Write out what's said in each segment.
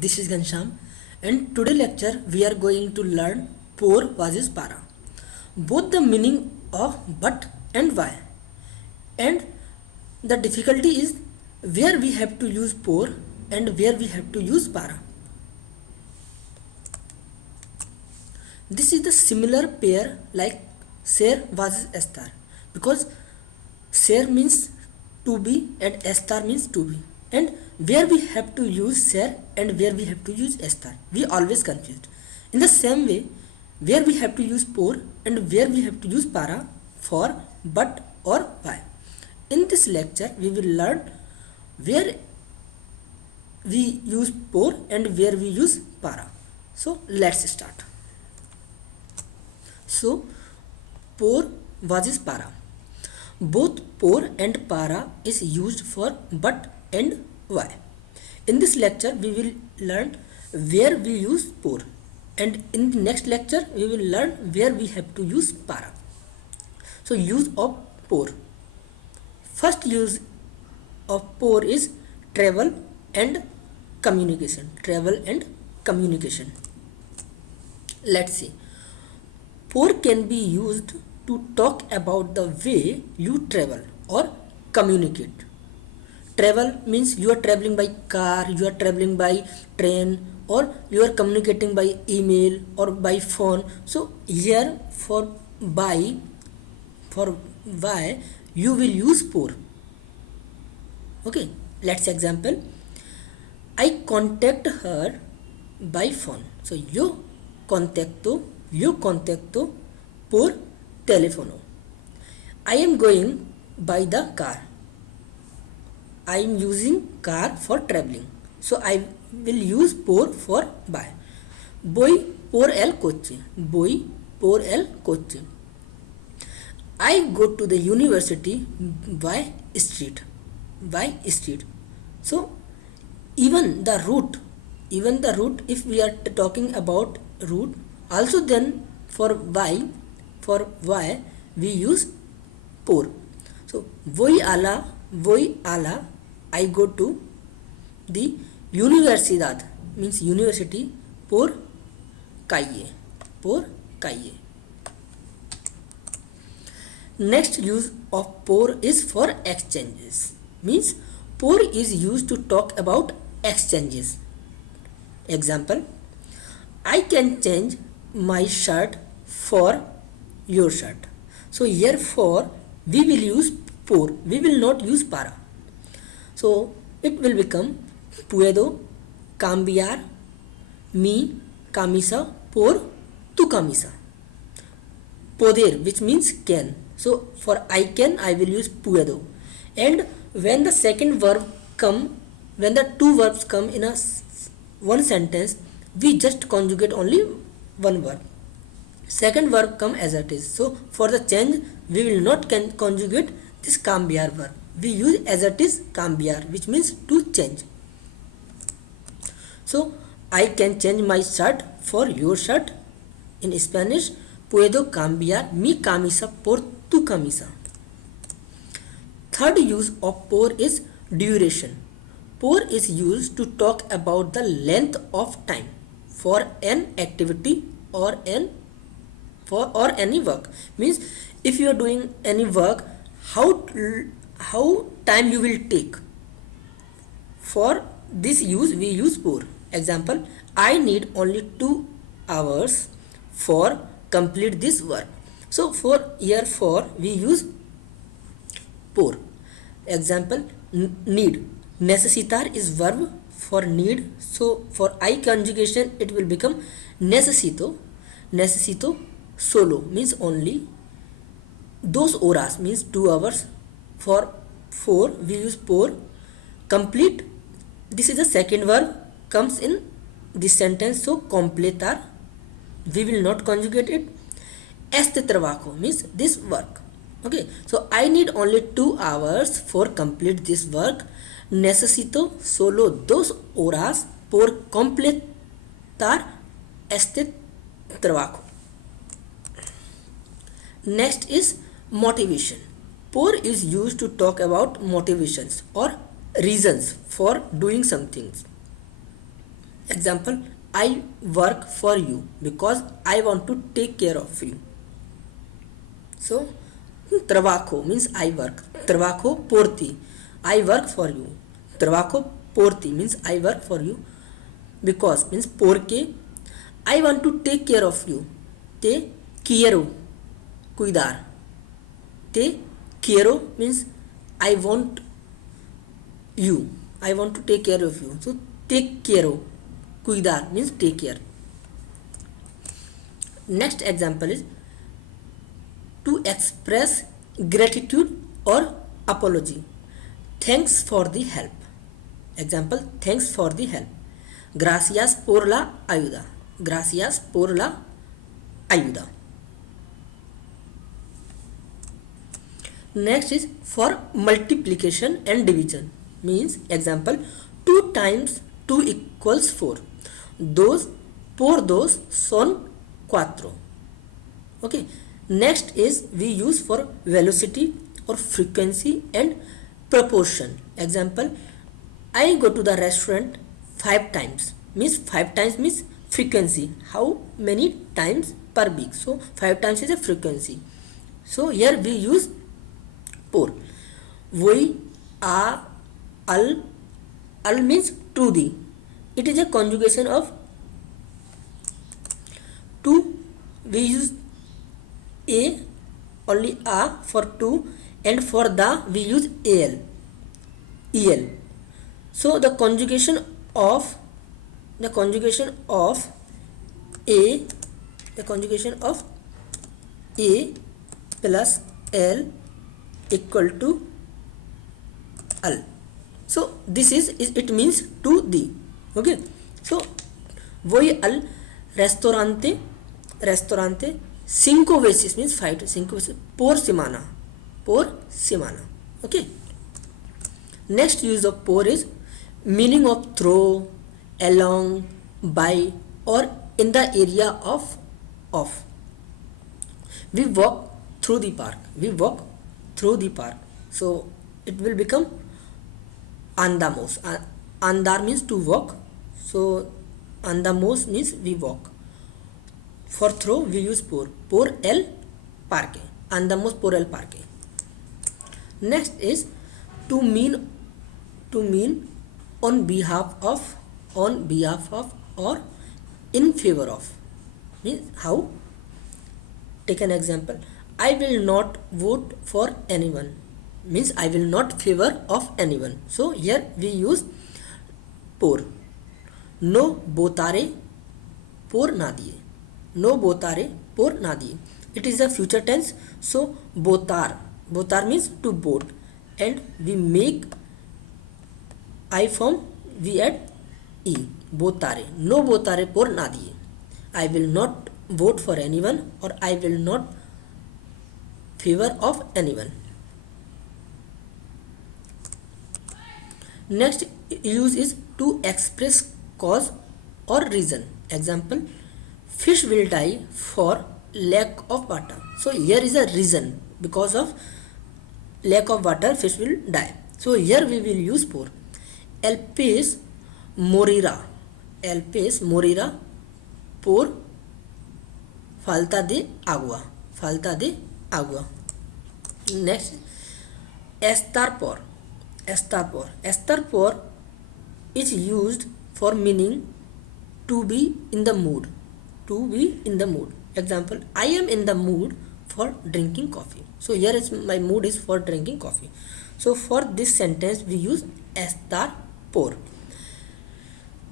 This is Gansham, and today lecture we are going to learn por versus para, both the meaning of but and why, and the difficulty is where we have to use por and where we have to use para. This is the similar pair like ser versus estar, because ser means to be and estar means to be, and where we have to use ser and where we have to use estar, we always confused. In the same way, where we have to use por and where we have to use para for but or why. In this lecture we will learn where we use por and where we use para. So let's start. So por versus para. Both por and para is used for but and why. In this lecture we will learn where we use por, and in the next lecture we will learn where we have to use para. So use of por. First use of por is travel and communication. Travel and communication. Let's see. Por can be used to talk about the way you travel or communicate. Travel means you are traveling by car, you are traveling by train, or you are communicating by email or by phone. So here for why you will use por. Okay, let's example. I contact her by phone. So yo contacto por teléfono. I am going by the car. I am using car for traveling. So I will use por for by. Voy por el coche. Voy por el coche. I go to the university by street. By street. So even the route, if we are talking about route, also then for why we use por. So voy a la, I go to the universidad means university por calle. Next use of por is for exchanges, means por is used to talk about exchanges. Example, I can change my shirt for your shirt. So here for we will use por, we will not use para. So it will become puedo cambiar mi camisa por tu camisa. Poder, which means can. So for I can, I will use puedo. And when the second verb come, when the two verbs come in a one sentence, we just conjugate only one verb. Second verb come as it is. So for the change, we will not conjugate this cambiar verb. We use as it is cambiar, which means to change. So I can change my shirt for your shirt. In Spanish, puedo cambiar mi camisa por tu camisa. Third use of por is duration. Por is used to talk about the length of time for an activity or any work. Means if you are doing any work, how time you will take. For this use we use por. Example, I need only 2 hours for complete this work. So for here for we use por. Example, need. Necesitar is verb for need. So for I conjugation it will become necesito solo means only. 2 horas means 2 hours. For we use por. Complete, this is the second verb comes in this sentence, so completar, we will not conjugate it. Este trabajo means this work. Okay, so I need only 2 hours for complete this work. Necesito solo 2 horas por completar este trabajo. Next is motivation. Por is used to talk about motivations or reasons for doing some things. Example, I work for you because I want to take care of you. So, trabajo means I work. Trabajo por ti. I work for you. Trabajo por ti means I work for you. Because means porque. I want to take care of you. Te quiero cuidar. Te quiero means I want you. I want to take care of you. So te quiero cuidar means take care. Next example is to express gratitude or apology. Thanks for the help. Example, thanks for the help. Gracias por la ayuda. Gracias por la ayuda. Next is for multiplication and division. Means example, 2 times 2 equals 4. Dos por dos son 4. Okay. Next is we use for velocity or frequency and proportion. Example, I go to the restaurant 5 times. Means 5 times means frequency. How many times per week? So 5 times is a frequency. So here we use por. Voy a al means to the. It is a conjugation of to. We use a only a for to, and for the we use el. So the conjugation of a plus l equal to al. So this is it means to the. Okay. So voy al restaurante 5 veces means 5 veces por semana. Okay. Next use of por is meaning of through, along, by, or in the area of. We walk through the park. So it will become andamos. Andar means to walk. So andamos means we walk. For through we use por el parque. Andamos por el parque. Next is to mean on behalf of or in favor of. Means how? Take an example. I will not vote for anyone. Means I will not favor of anyone. So here we use por. No votare por nadie. It is a future tense. So votar means to vote, and we make I form, we add e. Votare. No votare por nadie. I will not vote for anyone, or I will not favor of anyone. Next use is to express cause or reason. Example, fish will die for lack of water. So here is a reason. Because of lack of water, fish will die. So here we will use por. El pez morirá por falta de agua. Next, estar por is used for meaning to be in the mood. Example, I am in the mood for drinking coffee. So here is my mood is for drinking coffee. So for this sentence we use estar por.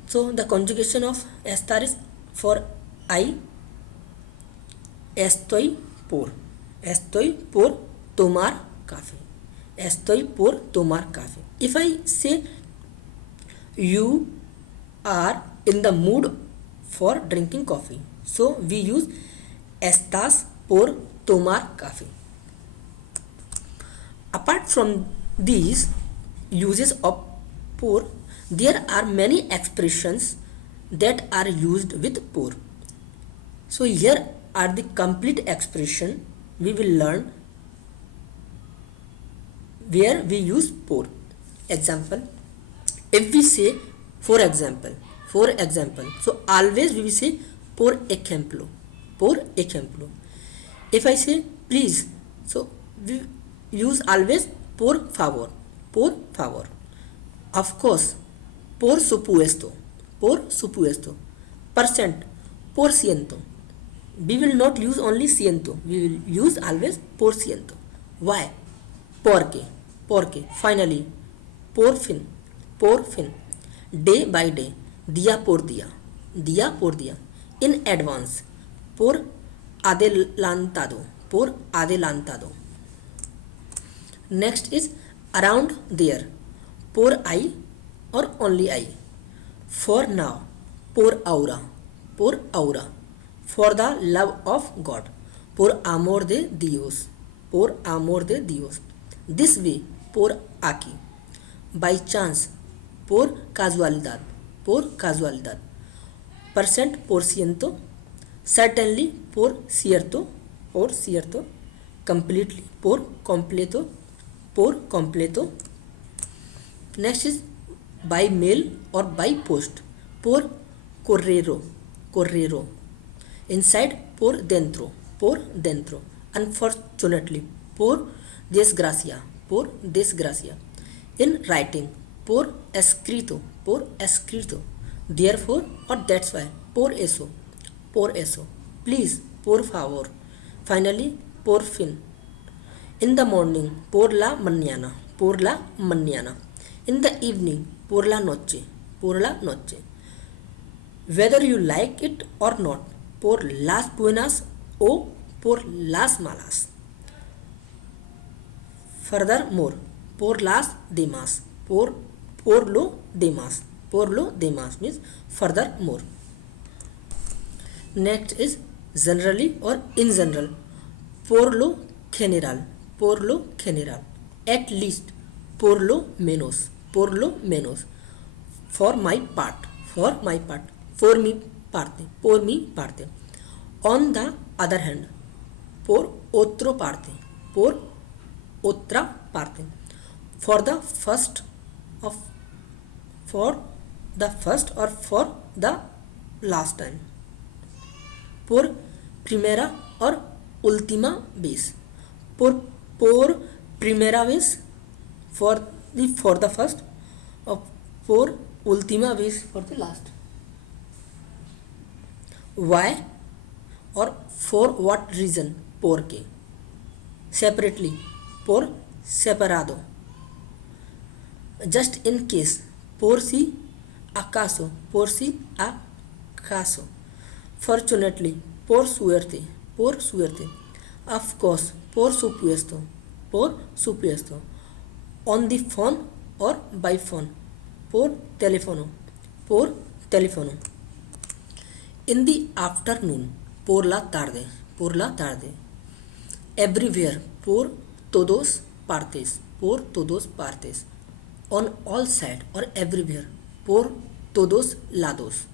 So the conjugation of estar is for I. Estoy por tomar café. If I say you are in the mood for drinking coffee, so we use estás por tomar café. Apart from these uses of por, there are many expressions that are used with por. So here are the complete expression we will learn where we use por. Example, if we say, for example, For example, so always we will say por ejemplo, por ejemplo. If I say please, so we use always por favor, por favor. Of course, por supuesto, percent, por ciento. We will not use only ciento, we will use always por ciento. Why? Porque, finally, por fin, day by day, día por día, in advance, por adelantado. Next is around there, por ahí or only I. For now, por ahora, for the love of God, por amor de Dios, this way, por aquí, by chance, por casualidad, percent, por ciento, certainly, por cierto, completely, por completo. Next is by mail or by post, por correo, inside, por dentro, unfortunately, por desgracia, in writing, por escrito, therefore or that's why, por eso, please, por favor, finally, por fin, in the morning, por la mañana, in the evening, por la noche, whether you like it or not, por las buenas o por las malas. Furthermore, por las demás, por lo demás means furthermore. Next is generally or in general, por lo general, at least, por lo menos, for my part, por mi parte, on the other hand, por otra parte, for the first or for the last time, por primera or última vez, por primera vez for the first, or por última vez for the last. Why or for what reason, por qué. Separately, por separado. Just in case, por si acaso, fortunately, por suerte, of course, por supuesto, on the phone or by phone, por teléfono, in the afternoon, por la tarde, everywhere, por todos partes, on all sides or everywhere, por todos lados,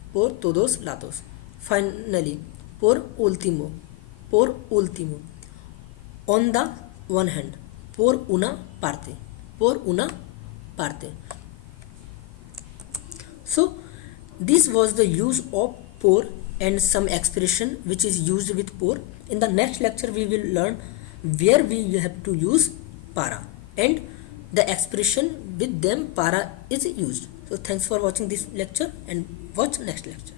finally, por último, on the one hand, por una parte. So this was the use of por and some expression which is used with por. In the next lecture we will learn where we have to use para and the expression with them para is used. So thanks for watching this lecture and watch next lecture.